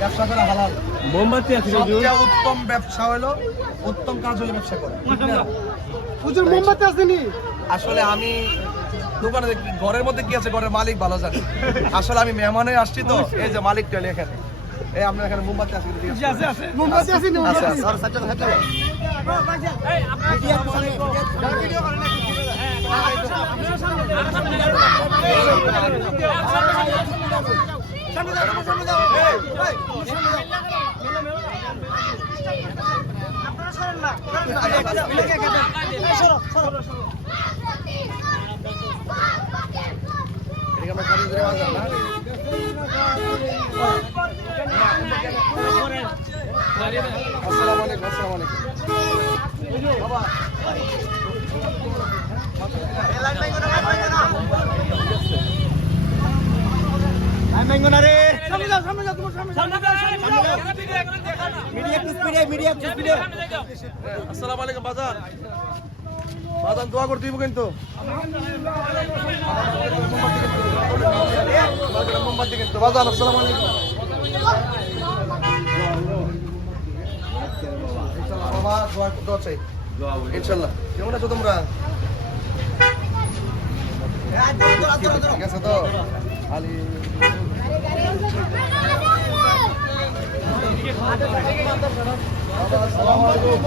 ব্যবসা করা হালাল। মোমবাতি আছে সবচেয়ে উত্তম ব্যবসা হলো, উত্তম কাজ হলো ব্যবসা করা। হুজুর মোমবাতি আসেনি। আসলে আমি দোকানে দেখি ঘরের মধ্যে কি আছে, ঘরের মালিক ভালো জানে। আসলে আমি মেহমানে আসছি তো, এই যে মালিক চলে এখানে। এই আপনার এখানে মোমবাতি আছে? মোমবাতি আসেনি। আসসালামু আলাইকুম। আসসালামু আলাইকুম। আসসালামু আলাইকুম বাজার। বাজার দোয়া করে দিব কিন্তু। মোমবাতি কিন্তু বাজার। আসসালামু আলাইকুম। বাবা দোয়া চাই ইনশাল্লাহ। কেমন আছো তোমরা? ঠিক আছে তো? আলি আসসালামু আলাইকুম।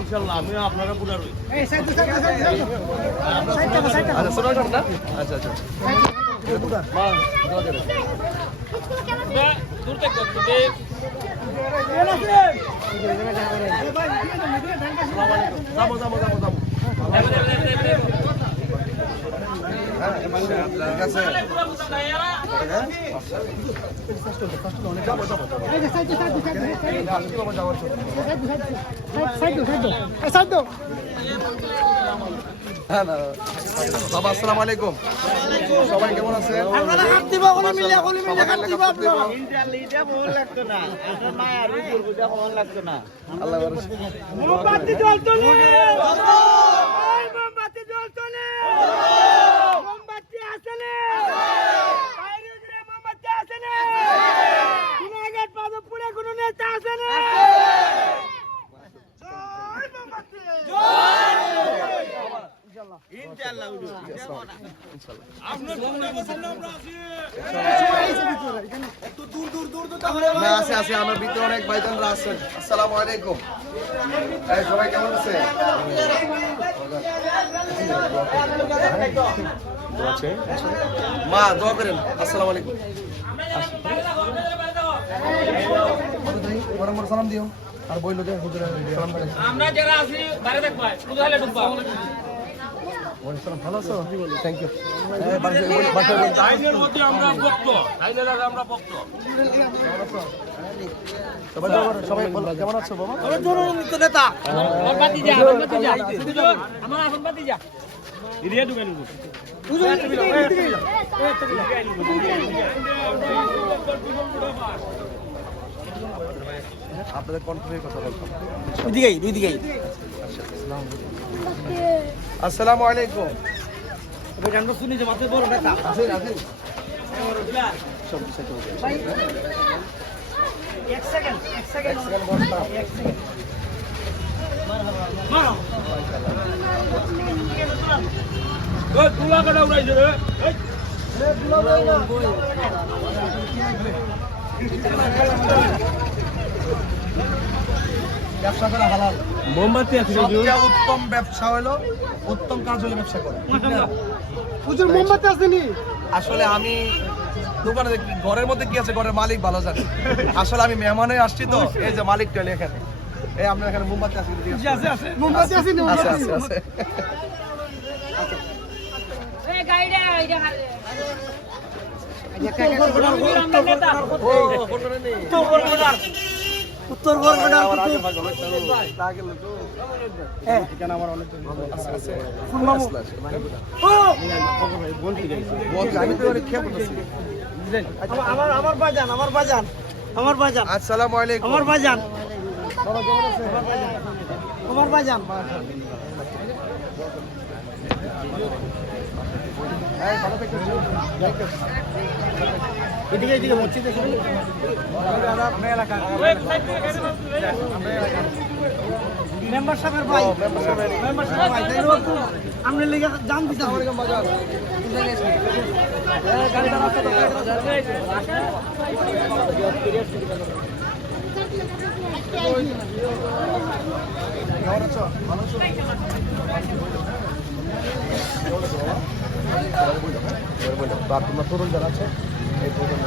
ইনশাআল্লাহ আমি আপনারা পুরা রই। আচ্ছা সোনা কাট না? আচ্ছা আচ্ছা মা দোয়া করে। দূর থেকে করতে যাবো যাবো যাবো যাবো। ঠিক আছে বাবা। আসসালামু আলাইকুম। সবাই কেমন আছেন? আছে আমার ভিতরে অনেক ভাইজানরা আছেন। আসসালামু আলাইকুম। সবাই কেমন আছে? মা দোয়া করেন। আসসালামু আলাইকুম। সালাম দিও আর বইলো যে হুজুর সালাম করেন। আমরা যারা আছি বাইরে দেখব শুধু হলে ঢুকবা। ভালো আছো? Thank you. আইনের মধ্যে আমরা ভক্ত, আইনের আগে আমরা ভক্ত। সবাই কেমন আছো বাবা? নেতা বাতি যা, আমার এখন বাতি যা। এরিয়া ঢুকেন আপনাদের কন্ট্রোলের কথা বলতাম। দুই দিকেই আসসালামু আলাইকুম। আমরা শুনি যে মাঝে বড় নেতা আসেন আসেন। এক সেকেন্ড তুলা কাটা উড়াইছে রে। ব্যবসা করা হালাল। মোমবাতি আছে সবচেয়ে উত্তম ব্যবসা হলো, উত্তম কাজ হলো ব্যবসা করা। হুজুর মোমবাতি আসেনি। আসলে আমি দোকানে দেখি ঘরের মধ্যে কি আছে, ঘরের মালিক ভালো জানে। আসলে আমি মেহমানে আসছি তো, এই যে মালিক চলে এখানে। এই আপনার এখানে মোমবাতি আছে? মোমবাতি আসেনি। আছে আছে আছে। উত্তর বরগুনা আমার আগে কুতুব ভাগ হলো তো। আগে লোক তো। হ্যাঁ এখানে আমার অনেক আছে আছে। শুনবামু। ও বল আমি তো অনেক খেয়ে পড়তেছি। আমার বাজান আমার বাজান আমার বাজান আসসালামু আলাইকুম। আমার বাজান আমার বাজান এই ভালো থেকো। এদিকে এদিকে মসজিদে আমরা এলাকা মেম্বার সাহেবের ভাই মেম্বার সাহেবের ভাই তাই তো আমরা লিগে জান দিতাম বাজার। গাড়িটা রাস্তা তো কেমন আছো? ভালো আছো? তো আর তোমরা তরুণ যারা আছে এই তরুণ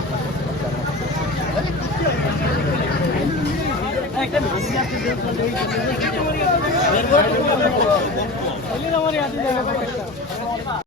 একটা